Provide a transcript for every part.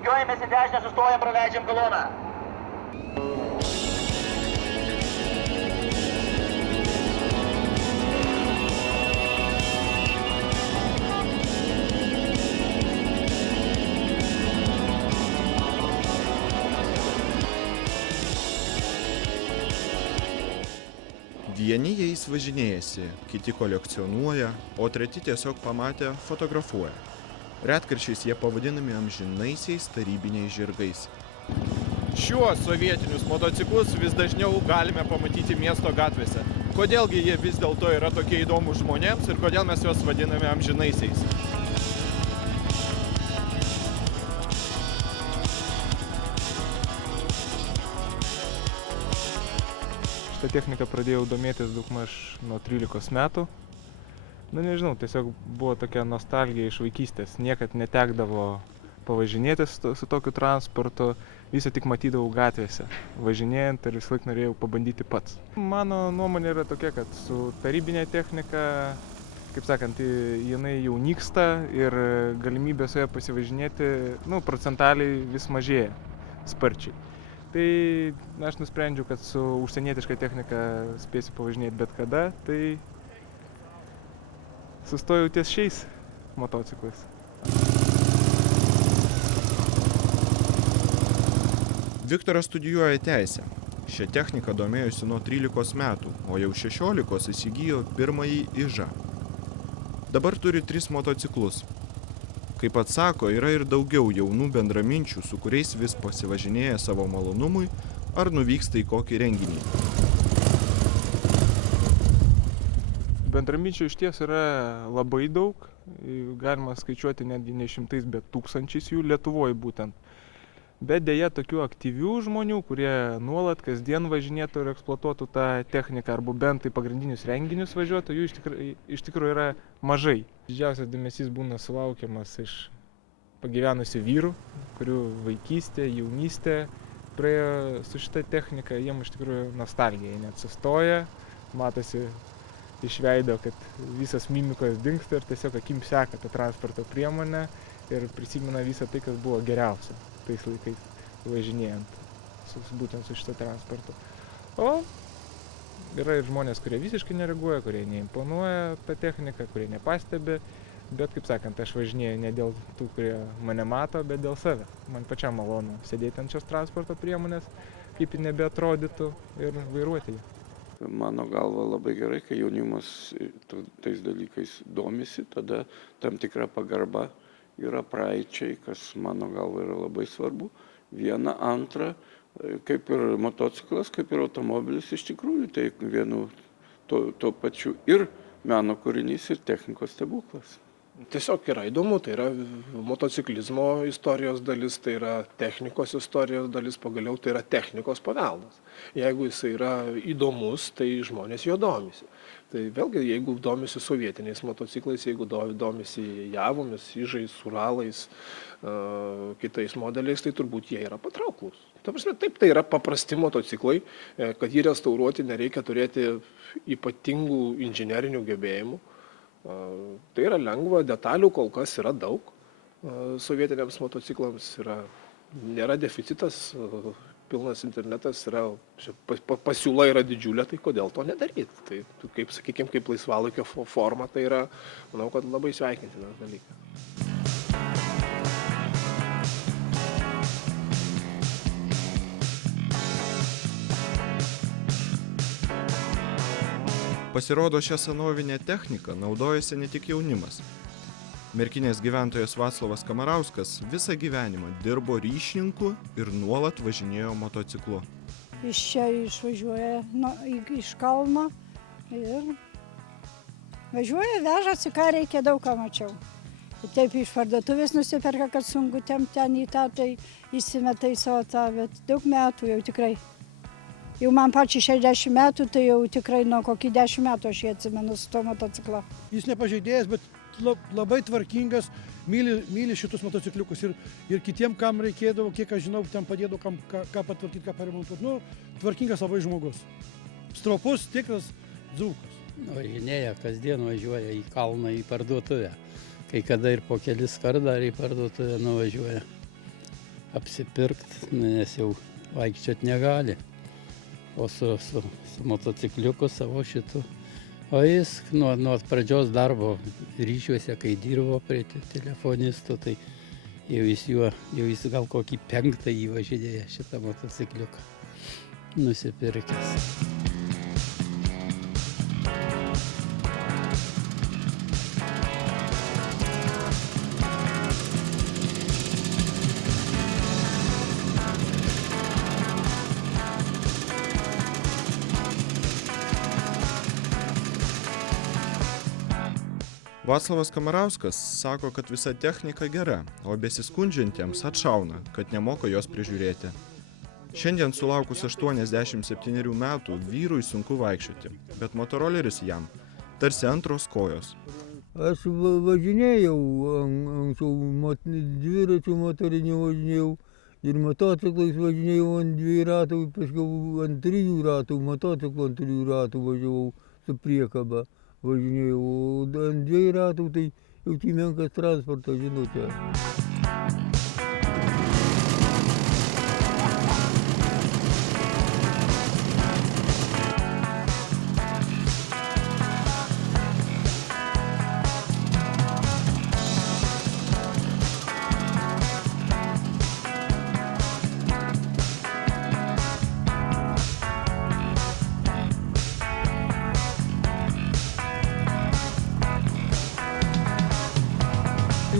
Rikiuojamės į dešinę, sustojam, praleidžiam koloną. Vieni jais važinėjasi, kiti kolekcionuoja, o treti tiesiog pamatę fotografuoja. Retkarčiais jie pavadinami amžinaisiais tarybiniais žirgais. Šiuos sovietinius motociklus vis dažniau galime pamatyti miesto gatvėse. Kodėlgi jie vis dėlto yra tokie įdomūs žmonėms ir kodėl mes juos vadiname amžinaisiais? Šitą techniką pradėjau domėtis daugmaž nuo 13 metų. Nežinau, tiesiog buvo tokia nostalgija iš vaikystės. Niekad netekdavo pavažinėti su tokiu transportu, visą tik matydavau gatvėse, važinėjant ir visą laiką norėjau pabandyti pats. Mano nuomonė yra tokia, kad su tarybinė technika, kaip sakant, jinai jau nyksta ir galimybė su ja pasivažinėti, procentaliai vis mažėja sparčiai. Tai aš nusprendžiau, kad su užsienietiška technika spėsiu pavažinėti bet kada, tai sustojau ties šiais motociklais. Viktoras studijuoja teisę. Šią techniką domėjosi nuo 13 metų, o jau 16 įsigijo pirmąjį Ižą. Dabar turi 3 motociklus. Kaip pats sako, yra ir daugiau jaunų bendraminčių, su kuriais vis pasivažinėja savo malonumui ar nuvyksta į kokį renginį. Bendraminčių iš ties yra labai daug, galima skaičiuoti netgi ne šimtais, bet tūkstančiais jų Lietuvoje būtent. Bet deja tokių aktyvių žmonių, kurie nuolat kasdien važinėtų ir eksploatuotų tą techniką, arba bent tai pagrindinius renginius važiuotų, jų iš tikrųjų yra mažai. Didžiausias dėmesys būna sulaukiamas iš pagyvenusių vyrų, kurių vaikystė, jaunystė praėjo su šita technika, jiem iš tikrųjų nostalgija, jie net sustoja, matosi iš veido, kad visas mimikos dingsta ir tiesiog akim seka tą transporto priemonę ir prisimena visą tai, kas buvo geriausia tais laikais važinėjant būtent su šitą transportu. O yra ir žmonės, kurie visiškai nereaguoja, kurie neimponuoja tą techniką, kurie nepastebi, bet, kaip sakant, aš važinėju ne dėl tų, kurie mane mato, bet dėl save. Man pačiam malonu sėdėti ant šios transporto priemonės, kaip ji nebeatrodytų ir vairuoti jį. Mano galva labai gerai, kai jaunimas tais dalykais domisi, tada tam tikra pagarba yra praeičiai, kas mano galva yra labai svarbu. Viena, antra, kaip ir motociklas, kaip ir automobilis iš tikrųjų, tai vienu tuo pačiu ir meno kūrinys, ir technikos stebuklas. Tiesiog yra įdomu, tai yra motociklizmo istorijos dalis, tai yra technikos istorijos dalis, pagaliau tai yra technikos paveldas. Jeigu jis yra įdomus, tai žmonės jo domisi. Tai vėlgi, jeigu domisi sovietiniais motociklais, jeigu domisi javomis, Ižais, Uralais, kitais modeliais, tai turbūt jie yra patrauklus. Ta prasme, taip, tai yra paprasti motociklai, kad jį restauruoti nereikia turėti ypatingų inžinerinių gebėjimų. Tai yra lengva, detalių kol kas yra daug, sovietiniams motociklams nėra deficitas, pilnas internetas, pasiūla yra didžiulė, tai kodėl to nedaryti? Tai kaip, sakykime, kaip laisvalaikio forma, tai yra, manau, kad labai sveikintinas dalykas. Pasirodo, šią senovinę techniką naudojasi ne tik jaunimas. Merkinės gyventojas Vaclovas Kamarauskas visą gyvenimą dirbo ryšininku ir nuolat važinėjo motociklu. Iš čia išvažiuoja iš kalno ir važiuoja, vežasi, ką reikia, daug ką mačiau. Ir taip iš parduotuvės nusiperka, kad sunku ten į tą, tai įsimeta į savo tą, bet daug metų jau tikrai. Jau man pačiai 60 metų, tai jau tikrai nuo kokį 10 metų aš jį atsimenu su to motociklo. Jis nepažeidėjas, bet labai tvarkingas, myli šitus motocikliukus ir kitiem, kam reikėdavo, kiek aš žinau, ten padėdavo, ką patvarkyti, ką paremontuoti. Tvarkingas labai žmogus. Stropus, tikras dzūkas. Važinėja, kasdien važiuoja į kalną, į parduotuvę. Kai kada ir po kelis kartą į parduotuvę nuvažiuoja. apsipirkti, nes jau vaikščiot negali. O su motocikliuku savo šitu. O jis nuo pradžios darbo ryšiuose, kai dirbo prie telefonistų, tai jau jis gal kokį 5 įvažinėja šitą motocikliuką nusipirkęs. Vaclavas Kamarauskas sako, kad visa technika gera, o besiskundžiantiems atšauna, kad nemoka jos prižiūrėti. Šiandien sulaukus 87 metų vyrui sunku vaikščioti, bet motoroleris jam tarsi antros kojos. Aš važinėjau, anksčiau dviračių motorinių važinėjau ir motociklais važinėjau ant 2 ratų, paskiau ant 3 ratų, motociklo ant 3 ratų važiavau su priekaba. Važinėjau, o ant 2 ratų tai jau tai menkas transportas, žinote.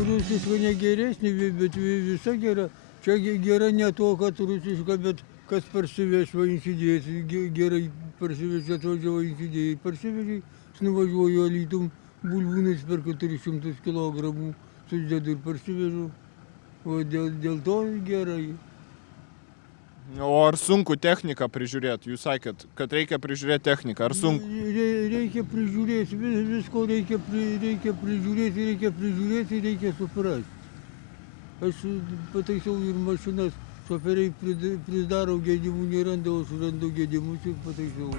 Rusiška negeresnė, bet visa gera. Čia gera ne to, kad rusiška, bet kas parsiveš va įsidėjęs. Gerai parsiveš, atvažiavo įsidėjai. Parsivežiai, nuvažiuoju Alytum, bulvų nusipirka 300 kilogramų, susidedu ir parsivežu. O dėl to gerai. O ar sunku techniką prižiūrėti? Jūs sakėt, kad reikia prižiūrėti techniką. Ar sunku? Reikia prižiūrėti, visko reikia prižiūrėti, reikia suprasti. Aš pataisau ir mašinas, šoferiai pridaro gedimų, nerandau, aš randu gedimus ir pataisau.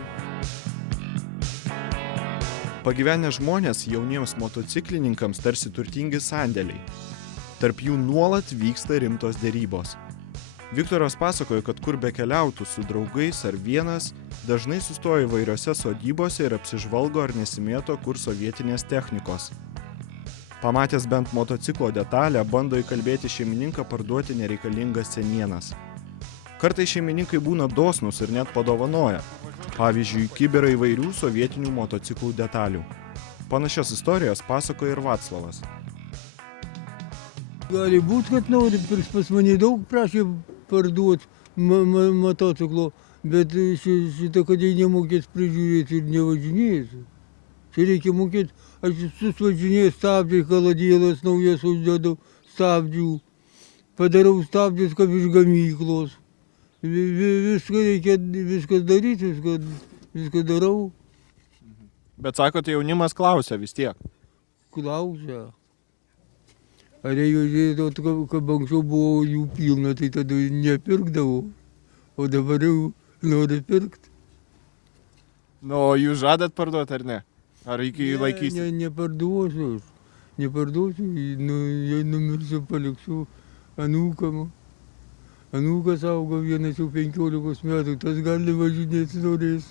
Pagyvenę žmonės jauniems motociklininkams tarsi turtingi sandėliai. Tarp jų nuolat vyksta rimtos derybos. Viktoras pasakojo, kad kur bekeliautų su draugais ar vienas, dažnai sustoja įvairiose sodybose ir apsižvalgo ar nesimėto kur sovietinės technikos. Pamatęs bent motociklo detalę, bando įkalbėti šeimininką parduoti nereikalingas senienas. Kartais šeimininkai būna dosnūs ir net padovanoja. Pavyzdžiui, kibirą įvairių sovietinių motociklų detalių. Panašias istorijas pasakoja ir Vaclavas. Gali būt, kad nori, pas mane daug prašė parduoti motociklo, bet šitą, kad jie nemokės prižiūrėti ir nevažinėjasi. Čia reikia mokėti, aš susvažinėjau stabdžiai, kaladėlas naujas uždedu stabdžių, padarau stabdžius kaip iš gamyklos. Viskas daryti, viską darau. Bet sakote, jaunimas klausia vis tiek. Klausia. Ar jau žiūrėtų, kad anksčiau buvo jų pilna, tai tada nepirkdavau, o dabar jau nori pirkti. O jūs žadat parduoti ar ne? Ar iki laikysit? Neparduosiu aš. Neparduosiu, jei numirsiu, paliksiu anūkam. Anūkas auga, vienas jau 15 metų, tas gali važinėti norės.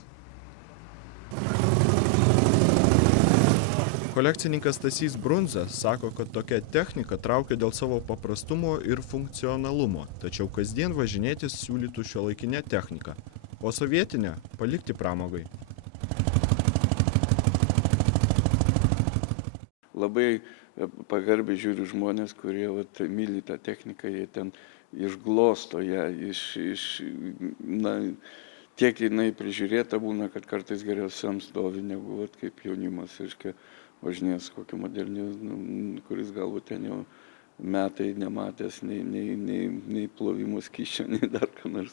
Kolekcininkas Stasys Brunza sako, kad tokia technika traukia dėl savo paprastumo ir funkcionalumo, tačiau kasdien važinėtis siūlytų šiuolaikinę techniką, o sovietinę palikti pramogai. Labai pagarbiai žiūriu žmonės, kurie myli tą techniką, jie ten išglosto ją, tiek jinai prižiūrėta būna, kad kartais geriausiam stovi negu kaip jaunimas, reiškia, važinės kokį modernį, kuris galbūt ten jau metai nematęs nei plovimo skysčio, nei dar ką nors.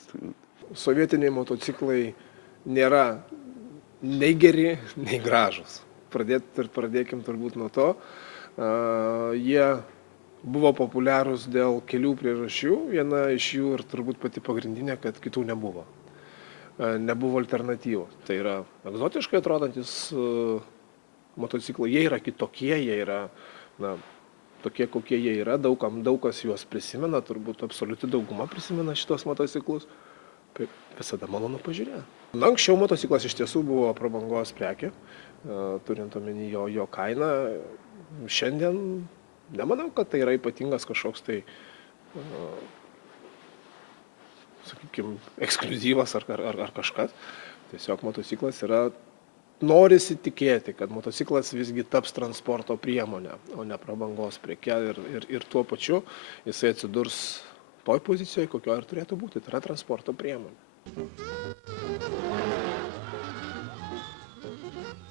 Sovietiniai motociklai nėra nei geri, nei gražus. Pradėkim turbūt nuo to. Jie buvo populiarūs dėl kelių priežasčių. Viena iš jų ir turbūt pati pagrindinė, kad kitų nebuvo. Nebuvo alternatyvos. Tai yra egzotiškai atrodantis motociklai. Jie yra kitokie, jie yra tokie, kokie jie yra, daug kas juos prisimena, turbūt absoliuti dauguma prisimena šitos motociklus. Tai visada malonu pažiūrėti. Anksčiau motociklas iš tiesų buvo prabangos prekė, turint omeny jo kainą. Šiandien nemanau, kad tai yra ypatingas kažkoks tai, sakykime, ekskliuzyvas ar kažkas. Tiesiog motociklas yra, norisi tikėti, kad motociklas visgi taps transporto priemonė, o ne prabangos preke ir tuo pačiu jisai atsidurs toj pozicijoje, kokio ir turėtų būti, tai yra transporto priemonė.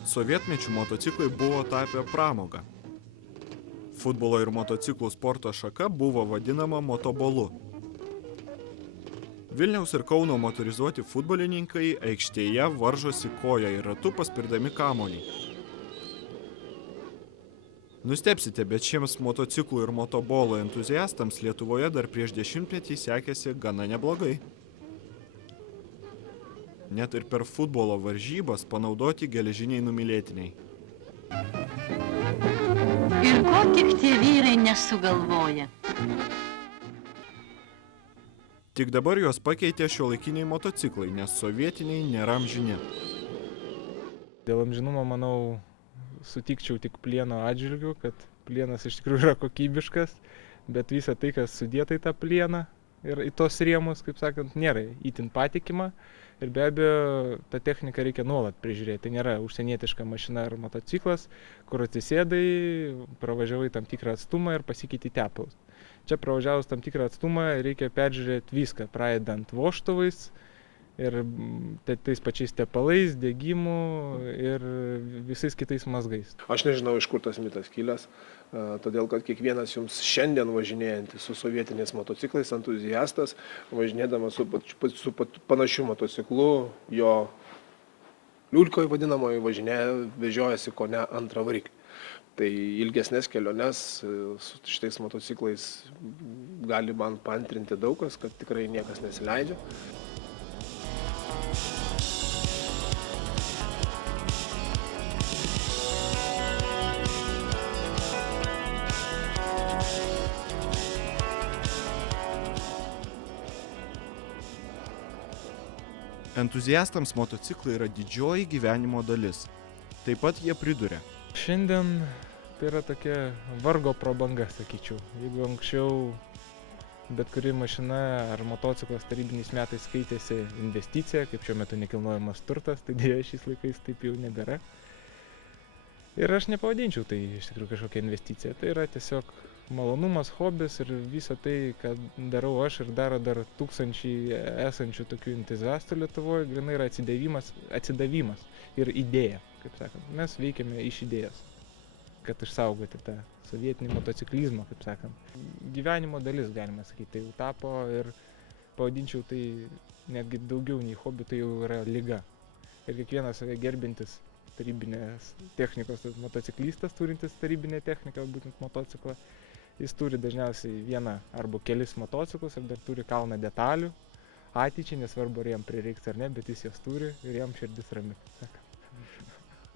Sovietmečių motociklai buvo tapę pramogą. Futbolo ir motociklų sporto šaka buvo vadinama motobolu. Vilniaus ir Kauno motorizuoti futbolininkai aikštėje varžosi koja ir ratu paspirdami kamuolį. Nustebsite, bet šiems motociklų ir motobolo entuziastams Lietuvoje dar prieš 10-metį sekėsi gana neblogai. Net ir per futbolo varžybas panaudoti geležiniai numylėtiniai. Ir ko tik tie vyrai nesugalvoja. Tik dabar juos pakeitė šiuolaikiniai motociklai, nes sovietiniai nėra amžini. Dėl amžinumo, manau, sutikčiau tik plieno atžvilgiu, kad plienas iš tikrųjų yra kokybiškas, bet visa tai, kas sudėta į tą plieną ir į tos rėmus, kaip sakant, nėra itin patikima. Ir be abejo, tą techniką reikia nuolat prižiūrėti. Tai nėra užsienietiška mašina ar motociklas, kur atsisėdai, pravažiavai tam tikrą atstumą ir pasikeiti tepalus. Čia pravažiavus tam tikrą atstumą reikia peržiūrėti viską, pradedant vožtuvais ir tais pačiais tepalais, degimu ir visais kitais mazgais. Aš nežinau, iš kur tas mitas kilęs, todėl kad kiekvienas jums šiandien važinėjantis su sovietiniais motociklais entuziastas, važinėdamas su panašiu motociklu, jo liulkoje vadinamoje vežiojasi kone antrą variklį. Tai ilgesnės keliones su šitais motociklais gali man paantrinti daug kas, kad tikrai niekas nesileidžia. Entuziastams motociklai yra didžioji gyvenimo dalis. Taip pat jie priduria. Šiandien tai yra tokia vargo prabanga, sakyčiau. Jeigu anksčiau bet kuri mašina ar motociklas tarybiniais metais keitėsi investicija, kaip šiuo metu nekilnojamas turtas, tai dėja šiais laikais taip jau nebėra. Ir aš nepavadinčiau tai iš tikrųjų kažkokia investicija. Tai yra tiesiog malonumas, hobis ir visa tai, ką darau aš ir daro dar tūkstančiai esančių tokių entuziastų Lietuvoje, grinai yra atsidavimas ir idėja, kaip sakant. Mes veikiame iš idėjos, kad išsaugoti tą sovietinį motociklizmą, kaip sakant. Gyvenimo dalis, galima sakyti, tai jau tapo ir pavadinčiau tai netgi daugiau nei hobi, tai jau yra liga. Ir kiekvienas save gerbintis tarybinės technikos motociklistas, turintis tarybinę techniką, būtent motociklą, jis turi dažniausiai vieną arba kelis motociklus ir dar turi kalną detalių ateičiai, nesvarbu ar jam prireiks ar ne, bet jis jas turi ir jam širdis rami.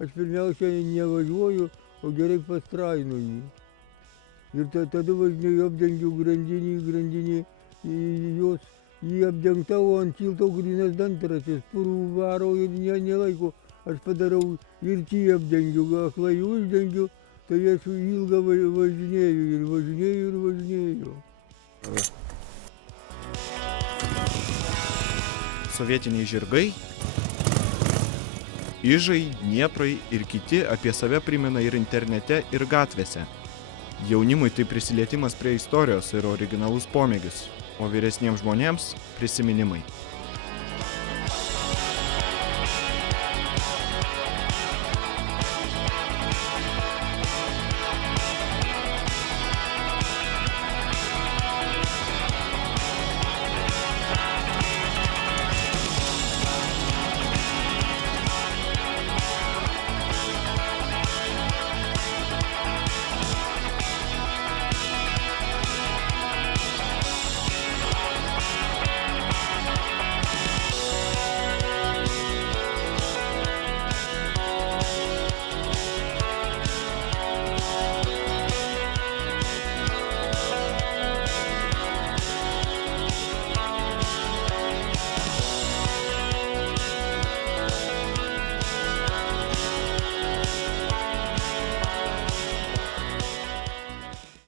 Aš pirmiausia nevažiuoju, o gerai pastrainu jį. Ir tada važinėjau, apdengiu grandinį, jį apdengtau ant tilto grynas dantrasis, purų varo ir nelaiko. Aš padarau ir jį apdengiu, aklai uždengiu, tai aš ilgą važinėju. Sovietiniai žirgai, Ižai, Dnieprai ir kiti apie save primena ir internete, ir gatvėse. Jaunimui tai prisilietimas prie istorijos ir originalus pomėgis, o vyresniems žmonėms prisiminimai.